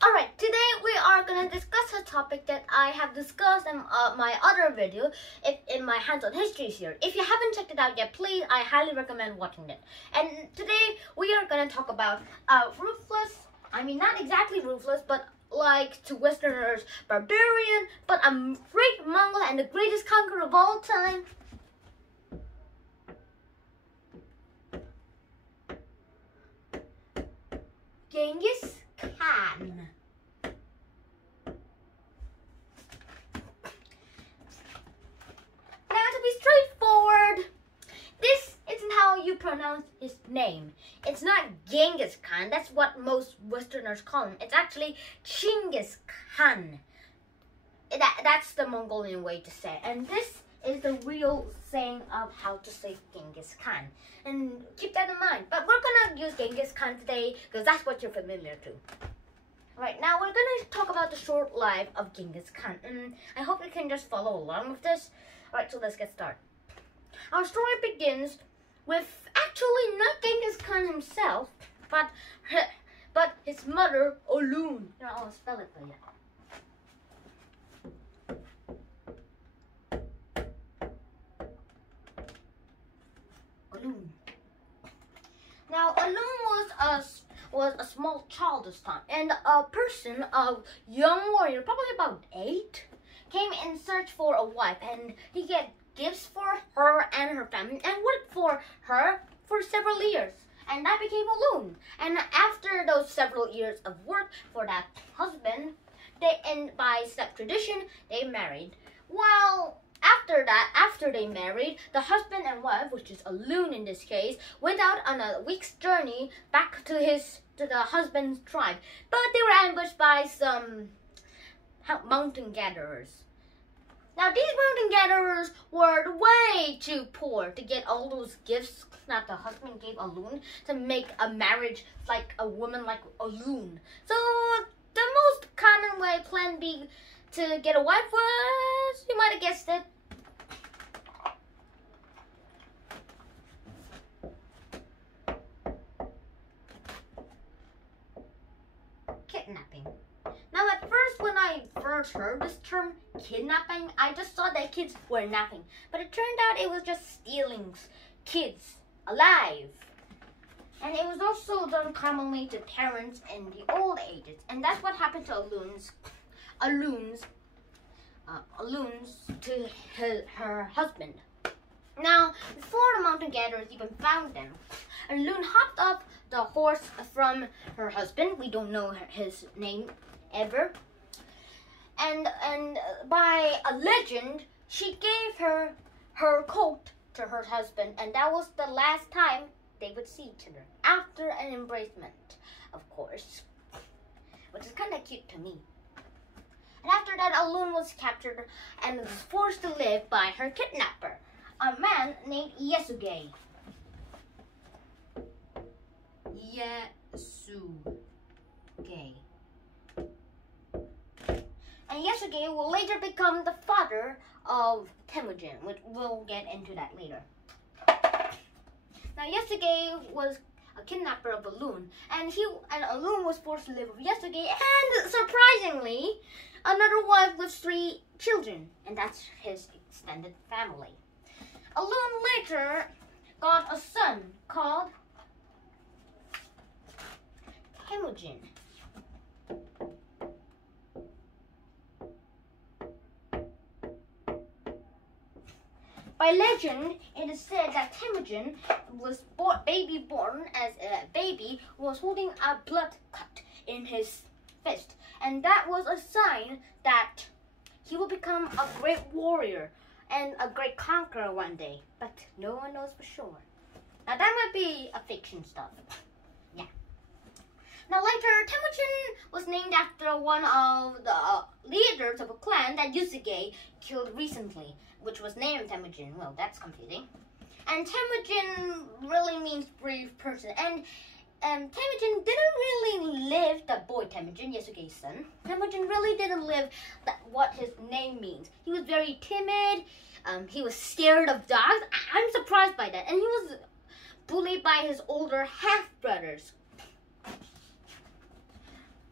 Alright, today we are going to discuss a topic that I have discussed in my other video in my hands-on history series. If you haven't checked it out yet, please, I highly recommend watching it. And today we are going to talk about ruthless, not exactly ruthless, but like to Westerners, barbarian, but a great Mongol and the greatest conqueror of all time. Genghis Khan. Now, to be straightforward, this isn't how you pronounce his name. It's not Genghis Khan. That's what most Westerners call him. It's actually Genghis Khan. That's the Mongolian way to say it. And this is the real saying of how to say Genghis Khan. And keep that in mind. But we're going to use Genghis Khan today because that's what you're familiar to. Right, now we're going to talk about the short life of Genghis Khan. And I hope you can just follow along with this. Alright, so let's get started. Our story begins with actually not Genghis Khan himself, but his mother, Olun. Here, I'll spell it for you. Olun. Now, Olun was a small child this time, and a person, a young warrior, probably about 8, came in search for a wife, and he get gifts for her and her family, and worked for her for several years, and that became Olun. And after those several years of work for that husband, by step tradition, they married. Well, after they married, the husband and wife, which is Olun in this case, went out on a week's journey back to the husband's tribe. But they were ambushed by some mountain gatherers. Now, these mountain gatherers were way too poor to get all those gifts that the husband gave Olun to make a marriage like a woman like Olun. So the most common way, plan B, to get a wife was, you might have guessed it, kidnapping. Now, at first, when I first heard this term, kidnapping, I just thought that kids were napping. But it turned out it was just stealing kids alive. And it was also done commonly to parents in the old ages. And that's what happened to Olun's to her husband. Now, before the mountain gatherers even found them, Olun hopped off the horse from her husband. We don't know his name ever. And by a legend, she gave her coat to her husband, and that was the last time they would see each other after an embracement, of course, which is kind of cute to me. And after that, Olun was captured and was forced to live by her kidnapper, a man named Yasuge. And Yasuge will later become the father of Temujin, which we'll get into that later. Now, Yasuge was a kidnapper of Olun, and Olun was forced to live with Yasuge, and surprisingly, another wife with 3 children, and that's his extended family. Olun later got a son called Temujin. By legend, it is said that Temujin was born as a baby, was holding a blood cut in his fist, and that was a sign that he will become a great warrior and a great conqueror one day. But no one knows for sure. Now, that might be a fiction stuff. Yeah. Now, later, Temujin was named after one of the leaders of a clan that Yasuge killed recently, which was named Temujin. Well, that's confusing. And Temujin really means brave person. And Temujin didn't really live, the boy Temujin, Yasuge's son. Temujin really didn't live what his name means. He was very timid. He was scared of dogs. I'm surprised by that. And he was bullied by his older half-brothers.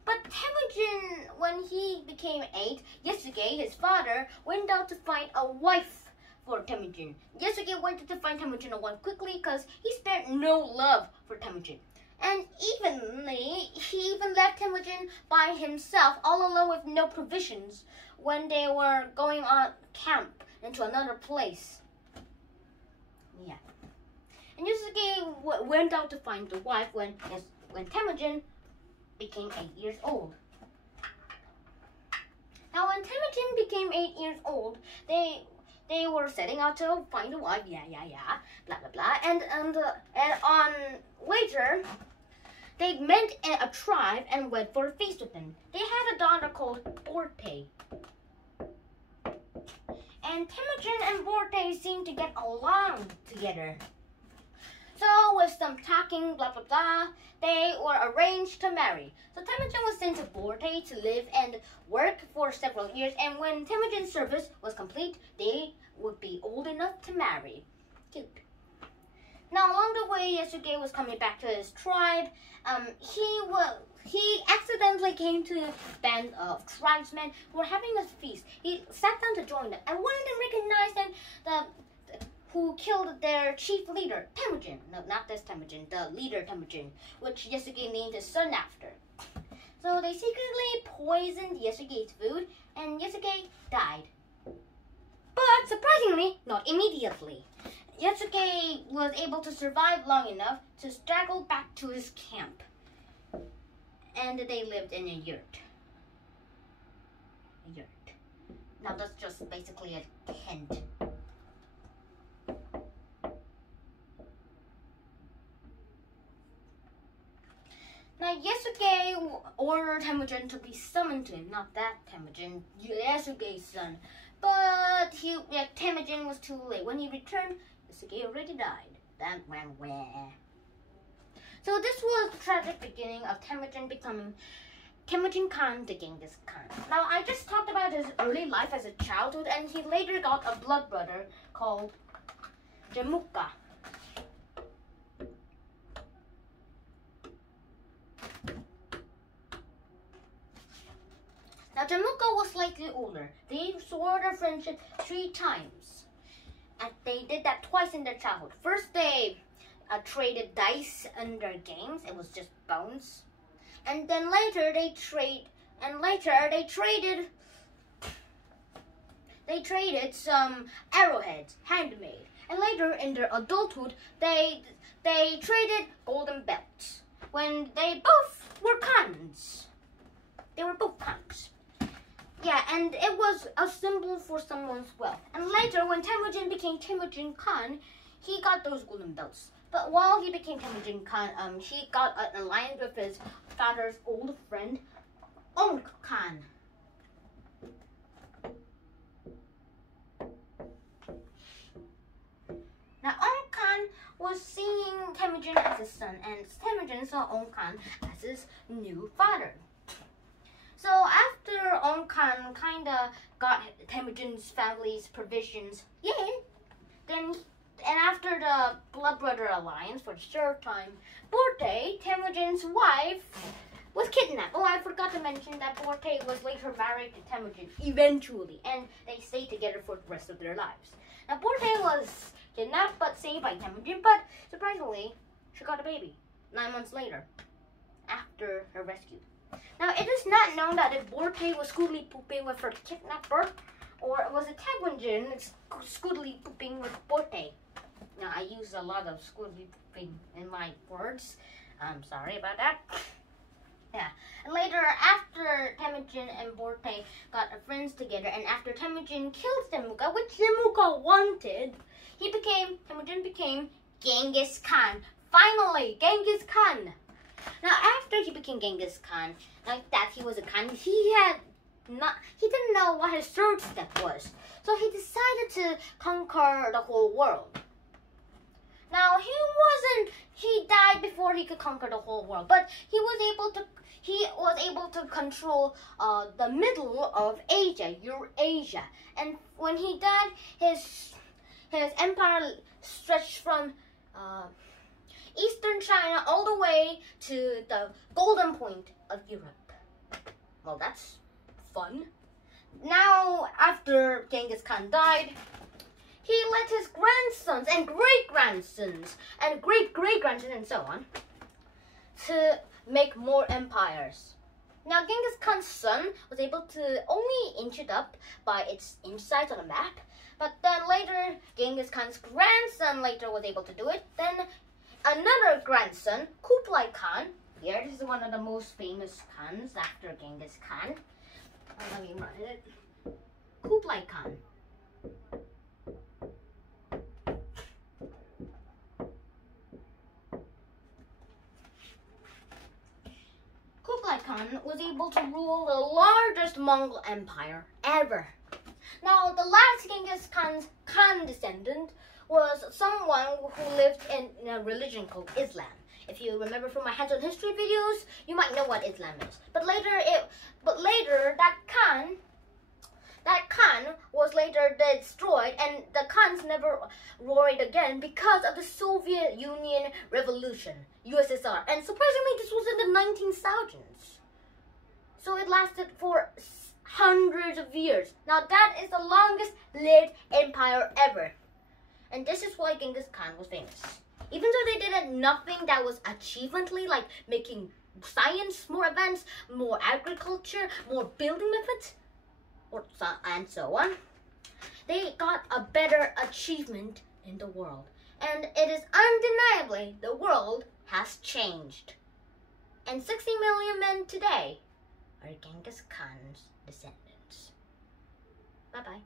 But Temujin, when he became 8, Yasuke, his father, went out to find a wife for Temujin. Yasuke wanted to find Temujin a wife quickly because he spared no love for Temujin. And he even left Temujin by himself, all alone with no provisions, when they were going on camp into another place. Yeah. And Yusuke went out to find the wife when Temujin became 8 years old. Now, when Temujin became 8 years old, they were setting out to find a wife. Yeah, blah blah blah. And on later, they met a tribe and went for a feast with them. They had a daughter called Borte. And Temujin and Borte seemed to get along together. So with some talking, blah blah blah, they were arranged to marry. So Temujin was sent to Borte to live and work for several years, and when Temujin's service was complete, they would be old enough to marry. Cute. Now along the way, Yasuke was coming back to his tribe. He accidentally came to a band of tribesmen who were having a feast. He sat down to join them, and one of them recognized him, who killed their chief leader, Temujin. No, not this Temujin, the leader Temujin, which Yasuke named his son after. So they secretly poisoned Yasuke's food, and Yasuke died. But surprisingly, not immediately. Yasuke was able to survive long enough to straggle back to his camp. And they lived in a yurt. Now that's just basically a tent. Now Yasuke ordered Temujin to be summoned to him. Not that Temujin, Yasuke's son. But Temujin was too late. When he returned, Yasuke already died. That went where? So this was the tragic beginning of Temujin becoming Temujin Khan to Genghis Khan. Now I just talked about his early life as a childhood, and he later got a blood brother called Jemuka. Now Jemuka was slightly older. They swore their friendship 3 times. And they did that twice in their childhood. First they traded dice in their games. It was just bones. And then later they traded some arrowheads, handmade. And later in their adulthood, they traded golden belts. When they both were Khans. They were both Khans. Yeah, and it was a symbol for someone's wealth. And later, when Temujin became Temujin Khan, he got those golden belts. But while he became Temujin Khan, he got an alliance with his father's old friend, Onk Khan. Now, Onk Khan was seeing Temujin as his son, and Temujin saw Onk Khan as his new father. So after Onk Khan kinda got Temujin's family's provisions, and after the blood brother alliance for the 3rd time, Borte, Temujin's wife, was kidnapped. Oh, I forgot to mention that Borte was later married to Temujin, eventually, and they stayed together for the rest of their lives. Now Borte was kidnapped but saved by Temujin, but surprisingly, she got a baby 9 months later, after her rescue. Now, it is not known that if Borte was scootily pooping with her kidnapper, or it was a Temujin scootily pooping with Borte. Now, I use a lot of scootily pooping in my words. I'm sorry about that. Yeah. And later, after Temujin and Borte got friends together, and after Temujin killed Jemuka, which Jemuka wanted, Temujin became Genghis Khan. Finally, Genghis Khan. Now, after he became Genghis Khan, like that he was a Khan, he didn't know what his 3rd step was. So he decided to conquer the whole world. Now, he died before he could conquer the whole world, but he was able to control the middle of Asia, Eurasia. And when he died, his empire stretched from Eastern China all the way to the golden point of Europe. Well, that's fun. Now, after Genghis Khan died, he let his grandsons and great-grandsons and great-great-grandsons and so on to make more empires. Now, Genghis Khan's son was able to only inch it up by its inch size on a map, but then later, Genghis Khan's grandson later was able to do it. Then another grandson, Kublai Khan, here, this is one of the most famous Khans after Genghis Khan. Let me write it. Kublai Khan. Kublai Khan was able to rule the largest Mongol empire ever. Now, the last Genghis Khan's Khan descendant was someone who lived in a religion called Islam. If you remember from my hands-on history videos, you might know what Islam is. But later that Khan was later destroyed, and the Khans never ruled again because of the Soviet Union revolution, USSR. And surprisingly, this was in the 19,000s. So it lasted for hundreds of years. Now that is the longest lived empire ever. And this is why Genghis Khan was famous. Even though they did nothing that was achievemently, like making science more advanced, more agriculture, more building methods, and so on, they got a better achievement in the world. And it is undeniably the world has changed. And 60 million men today are Genghis Khan's descendants. Bye-bye.